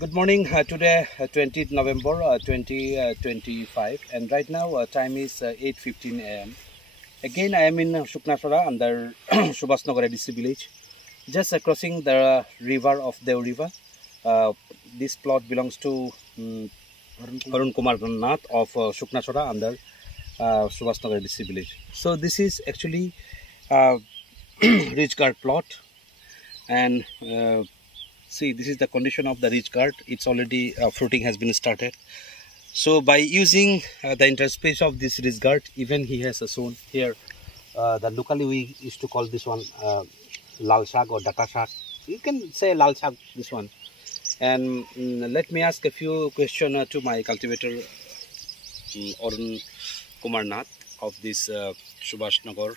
Good morning. Today, 20th November 2025, and right now time is 8:15 a.m. Again, I am in Shuknasora under Subhasnagar ADC village, just crossing the river of Dev River. This plot belongs to Arun Kumar Nath of Shuknasora under Subhasnagar ADC village. So this is actually ridge guard plot, and see, this is the condition of the ridge guard. It's already fruiting has been started. So by using the interspace of this ridge guard, even he has sown here. The locally we used to call this one lal shag or data shag. You can say lal shag, this one. And let me ask a few questions to my cultivator Arun Kumar Nath of this Subhasnagar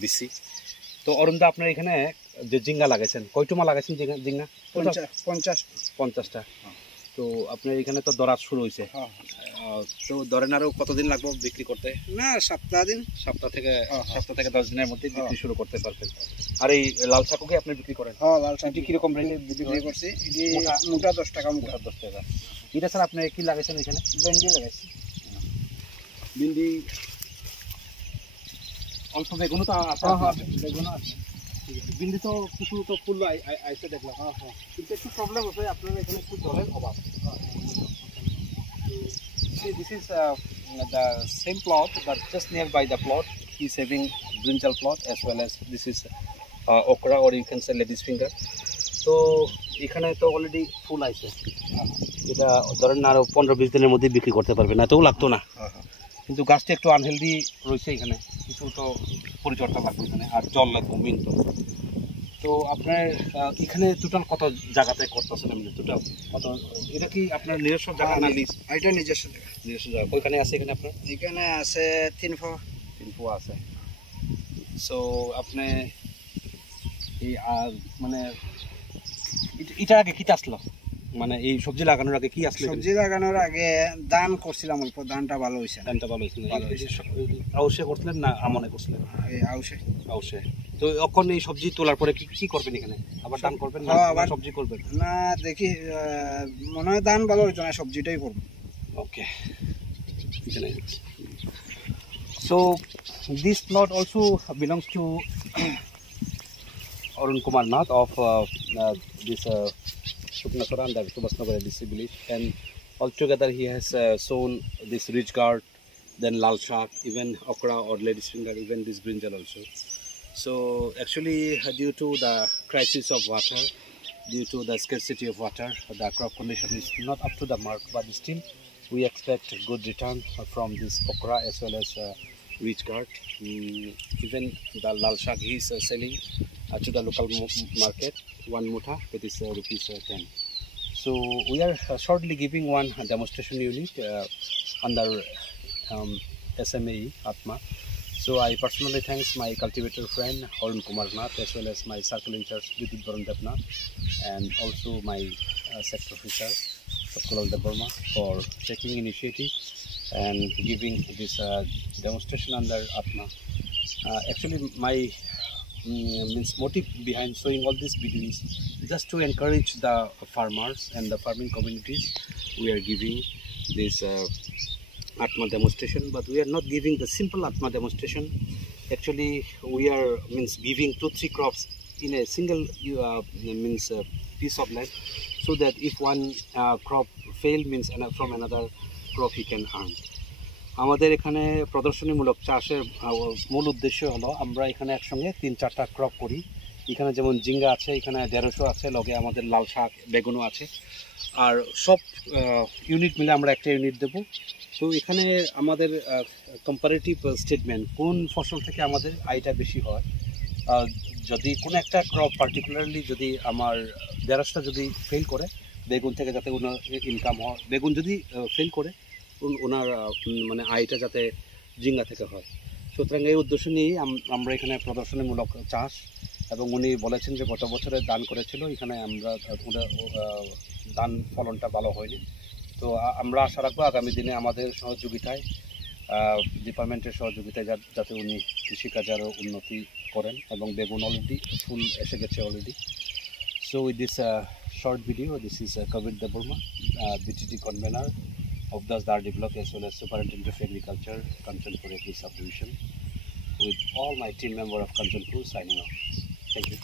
BC. তো অরুণ দা আপনার এখানে যে জিঙ্গা লাগাইছেন কয়টুমা লাগাইছেন জিঙ্গা 50টা তো আপনার এখানে তো দরাজ শুরু হইছে তো ধরেন আরো কতদিন লাগবে বিক্রি করতে না সপ্তাহ থেকে 10 দিনের মধ্যে বিক্রি শুরু করতে পারবেন আর এই লাল শাককে আপনি বিক্রি করেন লাল শাক কি রকম রেটে বিক্রি করছি এটা মোটা 10 টাকা মোটা 10 টাকা এটা স্যার আপনি কি লাগাইছেন এখানে ভেন্ডি লাগাইছি ভেন্ডি অল্প বেগুন তো আছে বেগুন আছে ভেন্ডি তো কিছু তো ফুল আইছে দেখলাম কিন্তু একটু প্রবলেম আছে আপনার এখানে একটু জলের অভাব See, this is the same plot, but just nearby the plot, he is having brinjal plot as well as this is okra or you can say lady's finger. So, এখানে তো অলরেডি ফুল আইছে এটা ধরেন আরো 15-20 দিনের মধ্যে বিক্রি করতে পারবে না তো লাগতো না কিন্তু গাছটা একটু আনহেলদি রয়েছে এখানে কিছু তো পরিচর্যা লাগবে এখানে আর জল লাগবে মেইন তো আপনার এখানে টোটাল কত জায়গাতে করতেছেন আপনি টোটাল কত এটা কি আপনার নিজস্ব জায়গা না লিজ এটা নিজস্ব জায়গা ওইখানে আছে এখানে আপনার এখানে আছে 3 আছে সো আপনি এই মানে এটা আগে কি আসলো মানে এই সবজি লাগানোর আগে কি আসলো সবজি লাগানোর আগে ধান করছিলাম অল্প ধানটা ভালো হইছে আউশে করছিলেন না আমনে করছিলেন এই আউশে তো এখন এই সবজি তোলার পরে কি করবেন এখানে আবার ধান করবেন না আবার সবজি করবেন না দেখি মনে হয় ধান ভালো হইতো না সবজিটাই করব ওকে so this plot also belongs to Arun Kumar Nath of this Shuknasora and Subhasnagar ADC village, and altogether he has sown this ridge guard, then lal shak, even okra or lady's finger, even this brinjal also. So actually due to the crisis of water, due to the scarcity of water, the crop condition is not up to the mark, but still we expect good return from this okra as well as ridge guard. Even the lal shak he is selling to the local market, 1 mutha that is rupees 10. So we are shortly giving one demonstration unit under SMAE Atma. So I personally thanks my cultivator friend Arun Kumar Nath as well as my circle in charge Vidit Barundep Nath and also my sector officer Kulal Debarma for taking initiative and giving this demonstration under Atma. Actually my means motive behind showing all these videos just to encourage the farmers and the farming communities. We are giving this Atma demonstration, but we are not giving the simple Atma demonstration. Actually we are giving 2-3 crops in a single piece of land, so that if one crop fail means from another crop he can earn. আমাদের এখানে প্রদর্শনীমূলক চাষের মূল উদ্দেশ্য হলো আমরা এখানে একসঙ্গে 3-4টা ক্রপ করি এখানে যেমন জিঙ্গা আছে এখানে 150 আছে লগে আমাদের লাল শাক বেগুনও আছে আর সব ইউনিট মিলে আমরা একটা ইউনিট দেব তো এখানে আমাদের কম্পারেটিভ স্টেটমেন্ট কোন ফসল থেকে আমাদের আয়টা বেশি হয় যদি কোন একটা ক্রপ পার্টিকুলারলি যদি আমার 150টা যদি ফেল করে বেগুন থেকে যাতে ইনকাম হয় বেগুন যদি ফেল করে ওনার মানে আয়টা যাতে জিঙ্গা থেকে হয় সুতরাং এই উদ্দেশ্য নিয়ে আমরা এখানে প্রদর্শনীমূলক চাষ এবং উনি বলেছেন যে গত বছরে দান করেছিল এখানে আমরা দান ফলনটা ভালো হয়নি তো আমরা আশা রাখবো আগামী দিনে আমাদের সহযোগিতায় ডিপার্টমেন্টের সহযোগিতায় যাতে উনি কৃষিকাজে আরও উন্নতি করেন এবং বেগুন অলরেডি ফুল এসে গেছে already so with this short video. This is Kavit Deburma, BTT convener of Das Dardi Block as well as Superintendent of Agriculture, Kanchanpur Agri Subdivision, with all my team member of Kanchanpur signing off. Thank you.